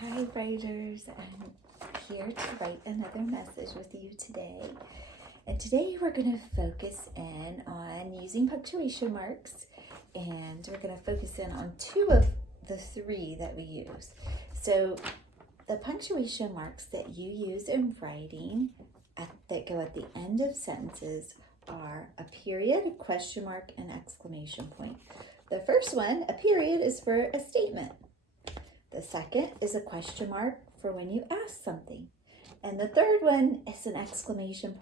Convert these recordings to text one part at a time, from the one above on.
Hi writers, I'm here to write another message with you today. And today we're going to focus in on using punctuation marks, and we're going to focus in on two of the three that we use. So the punctuation marks that you use in writing that go at the end of sentences are a period, a question mark, and exclamation point. The first one, a period, is for a statement. The second is a question mark for when you ask something. And the third one is an exclamation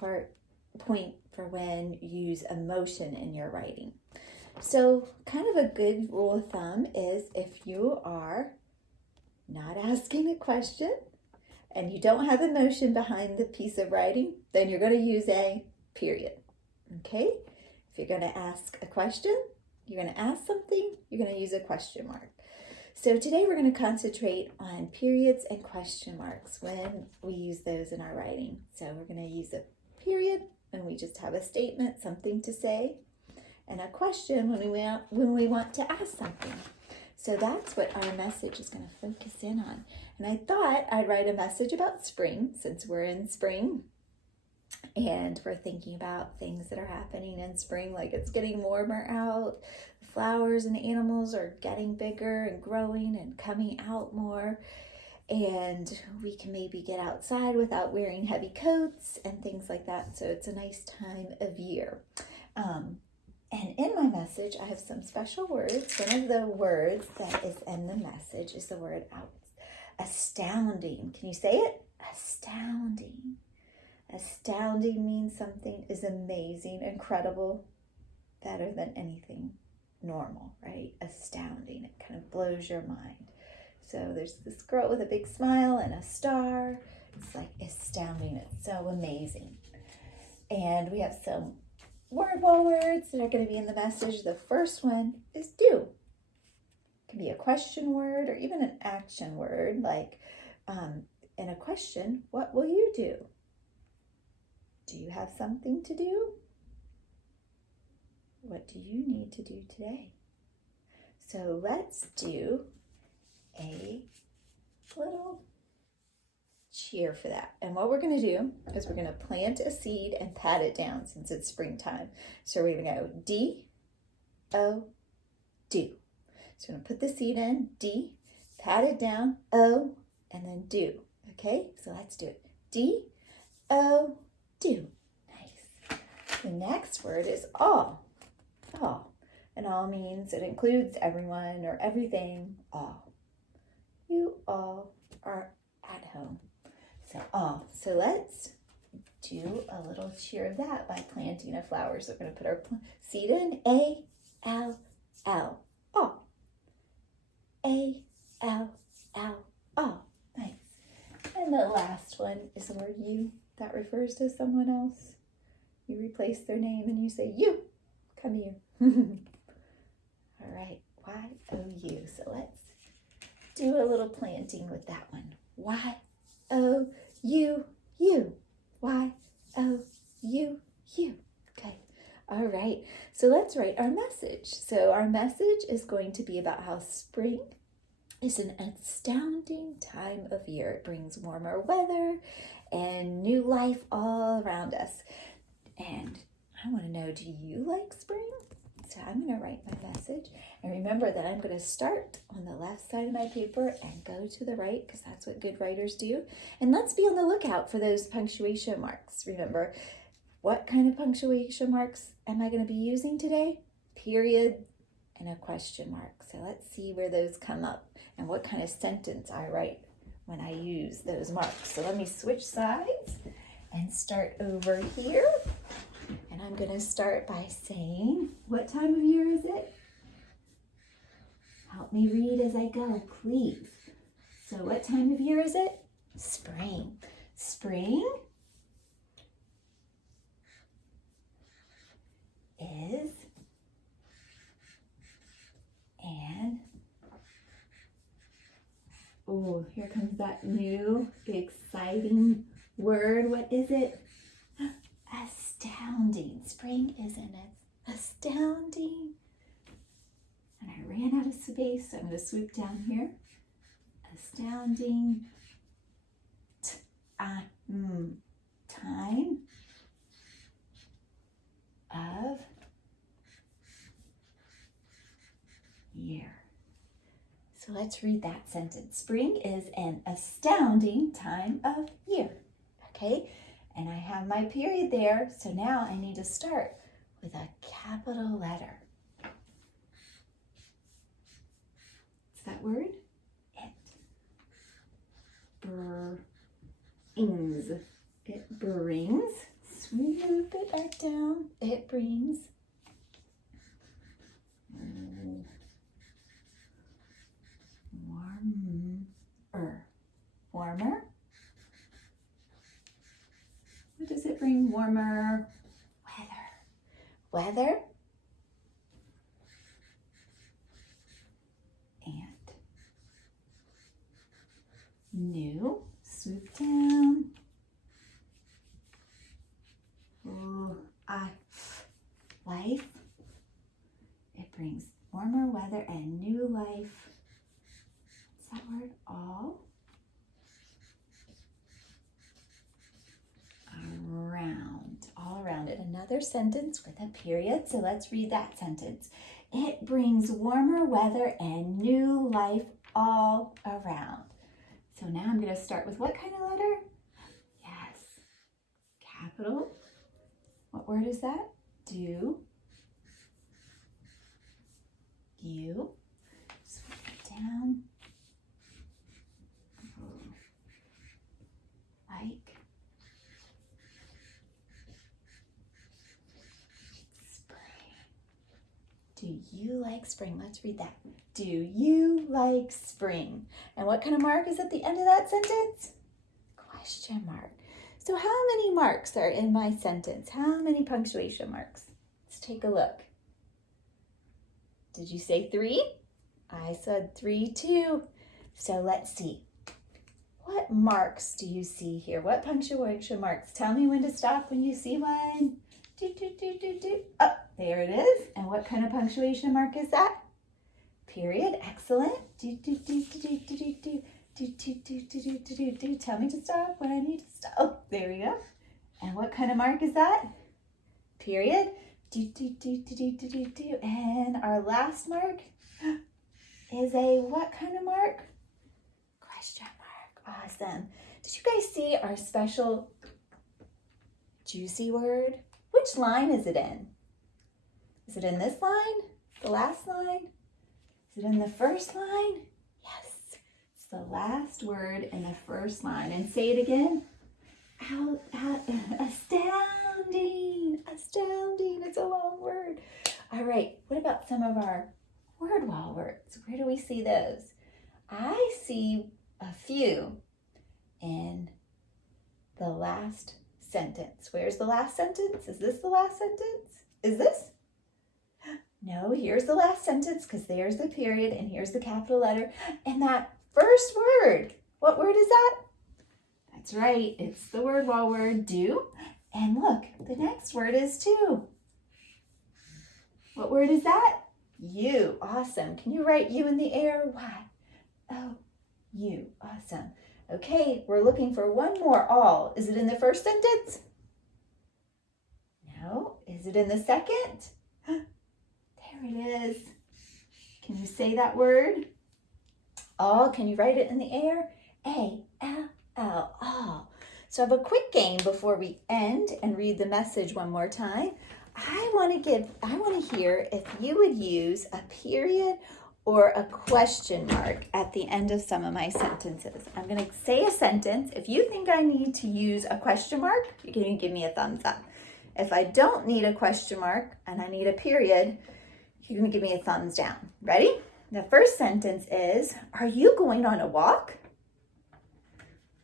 point for when you use emotion in your writing. So kind of a good rule of thumb is if you are not asking a question and you don't have emotion behind the piece of writing, then you're going to use a period. Okay? If you're going to ask a question, you're going to ask something, you're going to use a question mark. So today we're going to concentrate on periods and question marks when we use those in our writing. So we're going to use a period when we just have a statement, something to say, and a question when we want to ask something. So that's what our message is going to focus in on. And I thought I'd write a message about spring since we're in spring. And we're thinking about things that are happening in spring, like it's getting warmer out, the flowers and animals are getting bigger and growing and coming out more, and we can maybe get outside without wearing heavy coats and things like that. So it's a nice time of year. And in my message, I have some special words. One of the words that is in the message is the word astounding. Can you say it? Astounding. Astounding means something is amazing, incredible, better than anything normal, right? Astounding. It kind of blows your mind. So there's this girl with a big smile and a star. It's like astounding. It's so amazing. And we have some word wall words that are going to be in the message. The first one is do. It can be a question word or even an action word, like in a question, what will you do? Do you have something to do? What do you need to do today? So let's do a little cheer for that. And what we're going to do is we're going to plant a seed and pat it down since it's springtime. So we're going to go D-O, do. So we're going to put the seed in, D, pat it down, O, and then do. Okay, so let's do it. D-O, do. Nice. The next word is all. All. And all means it includes everyone or everything. All. You all are at home. So all. So let's do a little cheer of that by planting a flower. So we're going to put our seed in. A-L-L. All. A-L-L. All. Nice. And the last one is the word you. That refers to someone else. You replace their name and you say, you, come here. All right, Y-O-U. So let's do a little planting with that one. Y-O-U, you. Y-O-U, you. Okay, all right. So let's write our message. So our message is going to be about how spring is an astounding time of year. It brings warmer weather and new life all around us. And I want to know, do you like spring? So I'm going to write my message. And remember that I'm going to start on the left side of my paper and go to the right, because that's what good writers do. And let's be on the lookout for those punctuation marks. Remember, what kind of punctuation marks am I going to be using today? Period and a question mark. So let's see where those come up and what kind of sentence I write when I use those marks. So let me switch sides and start over here. And I'm going to start by saying, what time of year is it? Help me read as I go, please. So what time of year is it? Spring. Spring is an, oh, here comes that new exciting word. What is it? Astounding. Spring is an astounding. And I ran out of space, so I'm going to swoop down here. astounding time of year. So let's read that sentence. Spring is an astounding time of year. Okay, and I have my period there, so now I need to start with a capital letter. What's that word? Brings. It brings. Swoop it back down. It brings. Warmer. What does it bring? Warmer weather. And new. Swoop down. Life. It brings warmer weather and new life. What's that word? All around it. Another sentence with a period. So let's read that sentence. It brings warmer weather and new life all around. So now I'm going to start with what kind of letter? Yes, capital. What word is that? Do. You. Swoop it down. Like. Do you like spring? Let's read that. Do you like spring? And what kind of mark is at the end of that sentence? Question mark. So how many marks are in my sentence? How many punctuation marks? Let's take a look. Did you say 3? I said 3 too. So let's see. What marks do you see here? What punctuation marks? Tell me when to stop when you see one. Oh, there it is. And what kind of punctuation mark is that? Period. Excellent. Tell me to stop when I need to stop. Oh, there we go. And what kind of mark is that? Period. And our last mark is a what kind of mark? Question mark. Awesome. Did you guys see our special juicy word? Which line is it in? Is it in this line? The last line? Is it in the first line? Yes. It's the last word in the first line. And say it again. Astounding. Astounding. It's a long word. All right. What about some of our word wall words? Where do we see those? I see a few in the last sentence. Where's the last sentence? Is this the last sentence? Is this? No, here's the last sentence because there's the period and here's the capital letter. And that first word, what word is that? That's right. It's the word wall word, do. And look, the next word is to. What word is that? You. Awesome. Can you write you in the air? Y-O-U. Awesome. Okay, we're looking for one more, all. Is it in the first sentence? No. Is it in the second? There it is. Can you say that word? All. Can you write it in the air? A-L-L, all. So I have a quick game before we end and read the message one more time. I want to hear if you would use a period or a question mark at the end of some of my sentences. I'm going to say a sentence. If you think I need to use a question mark, you can give me a thumbs up. If I don't need a question mark and I need a period, you're going to give me a thumbs down. Ready? The first sentence is, are you going on a walk?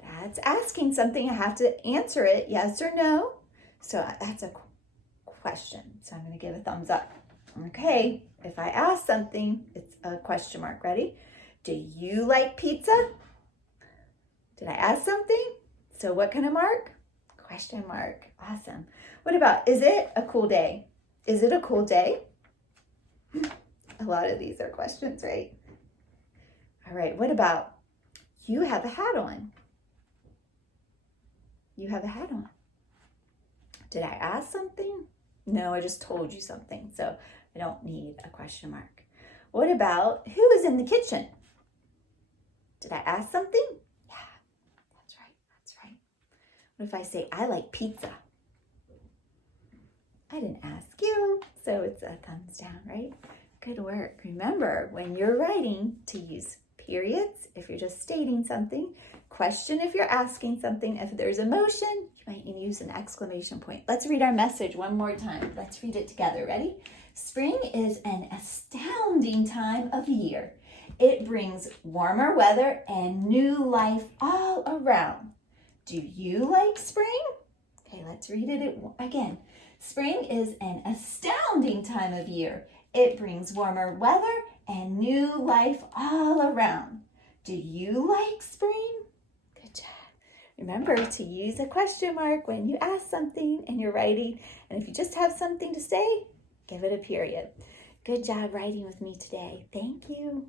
That's asking something. I have to answer it, yes or no. So that's a question. So I'm going to give a thumbs up. Okay, if I ask something, it's a question mark. Ready? Do you like pizza? Did I ask something? So what kind of mark? Question mark. Awesome. What about, is it a cool day? Is it a cool day? A lot of these are questions, right? All right, what about, You have a hat on. You have a hat on. Did I ask something? No, I just told you something, so I don't need a question mark. What about who is in the kitchen? Did I ask something? Yeah, that's right, that's right. What if I say, I like pizza? I didn't ask you, so it's a thumbs down, right? Good work. Remember, when you're writing, to use periods if you're just stating something, question if you're asking something. If there's emotion, you might use an exclamation point. Let's read our message one more time. Let's read it together. Ready? Spring is an astounding time of year. It brings warmer weather and new life all around. Do you like spring? Okay, let's read it again. Spring is an astounding time of year. It brings warmer weather and new life all around. Do you like spring? Good job. Remember to use a question mark when you ask something and you're writing. And if you just have something to say, give it a period. Good job writing with me today. Thank you.